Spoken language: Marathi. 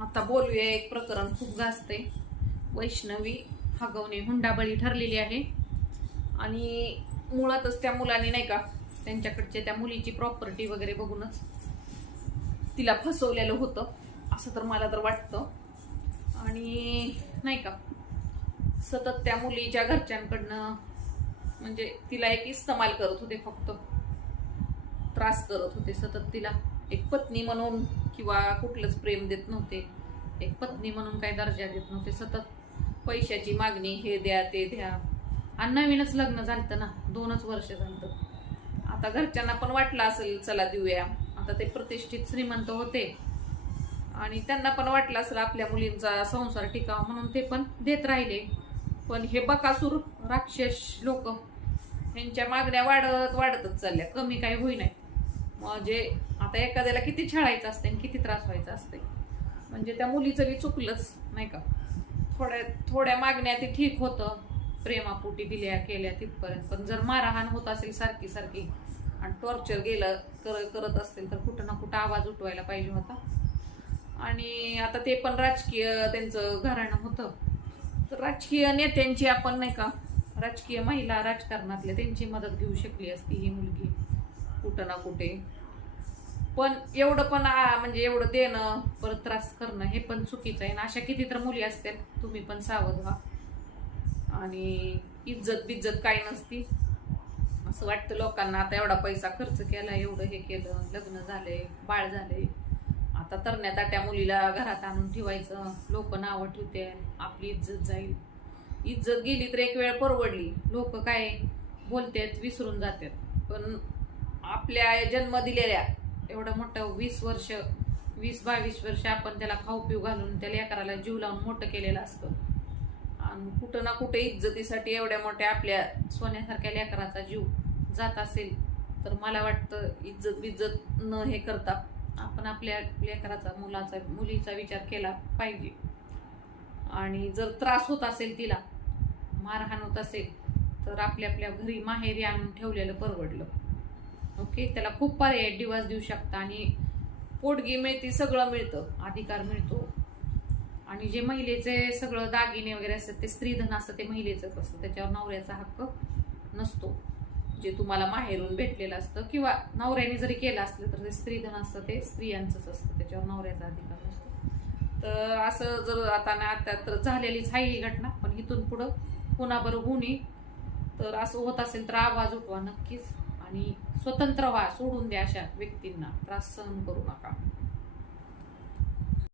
आता बोलूया एक प्रकरण खूप गाजते वैष्णवी हगवणे हुंडाबळी ठरलेली आहे. आणि मुळातच त्या मुलाने नाही का त्यांच्याकडच्या त्या मुलीची प्रॉपर्टी वगैरे बघूनच तिला फसवलेलं होतं. असं तर मला तर वाटतं. आणि नाही का सतत त्या मुलीच्या घरच्यांकडनं म्हणजे तिला एक इस्तमाल करत होते फक्त. त्रास करत होते सतत तिला. एक पत्नी म्हणून किंवा कुठलंच प्रेम देत नव्हते. एक पत्नी म्हणून काही दर्जा देत नव्हते. सतत पैशाची मागणी हे द्या ते द्या. आणि नवीनच लग्न झालं ना दोनच वर्ष झालं आता घरच्यांना पण वाटलं असेल चला देऊया. आता ते प्रतिष्ठित श्रीमंत होते. आणि त्यांना पण वाटलं असेल आपल्या मुलींचा संसार टिकावा म्हणून ते पण देत राहिले. पण हे बकासूर राक्षस लोक यांच्या मागण्या वाढत वाढतच चालल्या. कमी काही होई नाही म्हणजे आता एखाद्याला किती छळायचं असते आणि किती त्रास व्हायचा असते म्हणजे त्या मुलीचं बी चुकलंच नाही का? थोड्या थोड्या मागण्या ते ठीक होतं. प्रेमापोटी दिल्या केल्या तिथपर्यंत. पण जर मारहाण होत असेल सारखी सारखी आणि टॉर्चर गेलं कर करत असतील तर कुठं ना कुठं आवाज उठवायला पाहिजे होता. आणि आता ते पण राजकीय त्यांचं घराणं होतं. तर राजकीय नेत्यांची आपण नाही का राजकीय महिला राजकारणातल्या त्यांची मदत घेऊ शकली असती ही मुलगी. कुठं ना कुठे. पण एवढं पण म्हणजे एवढं देणं परत त्रास करणं हे पण चुकीचं आहे. ना अशा किती तर मुली असतात तुम्ही पण सावध व्हा. आणि इज्जत बिज्जत काही नसती. असं वाटतं लोकांना आता एवढा पैसा खर्च केला एवढं हे केलं लग्न झाले बाळ झाले आता तरण्या ताट्या मुलीला घरात आणून ठेवायचं लोक नावं ठेवते आपली इज्जत जाईल. इज्जत गेली तर एक वेळ परवडली. लोक काय बोलतात विसरून जातात. पण आपल्या जन्म दिलेल्या एवढं मोठं वीस वर्ष वीस बावीस वर्ष आपण त्याला खाऊ पिऊ घालून त्या लेकराला जीव लावून मोठं केलेलं असतं. आणि कुठं ना कुठे इज्जतीसाठी एवढ्या मोठ्या आपल्या सोन्यासारख्या लेकराचा जीव जात असेल तर मला वाटतं इज्जत बिज्जत न हे करता आपण आपल्या लेकराचा मुलाचा मुलीचा विचार केला पाहिजे. आणि जर त्रास होत असेल तिला मारहाण होत असेल तर आपल्या आपल्या घरी माहेरी आणून ठेवलेलं परवडलं. ओके? त्याला खूप पर्याय डिवास देऊ शकता आणि पोटगी मिळते सगळं मिळतं अधिकार मिळतो. आणि जे महिलेचे सगळं दागिने वगैरे असतात ते स्त्रीधन असतं ते महिलेचंच असतं. त्याच्यावर नवऱ्याचा हक्क नसतो. जे तुम्हाला माहेरून भेटलेलं असतं किंवा नवऱ्याने जरी केलं असलं तर ते स्त्रीधन असतं ते स्त्रियांचंच असतं. त्याच्यावर नवऱ्याचा अधिकार नसतो. तर असं जर आता ना आता तर झालेलीच आहे ही घटना पण इथून पुढं पुन्हा बरं तर असं होत असेल तर आवाज उठवा नक्कीच. आणि स्वतंत्र व्हा सोडून द्या अशा व्यक्तींना. त्रास सहन करू नका.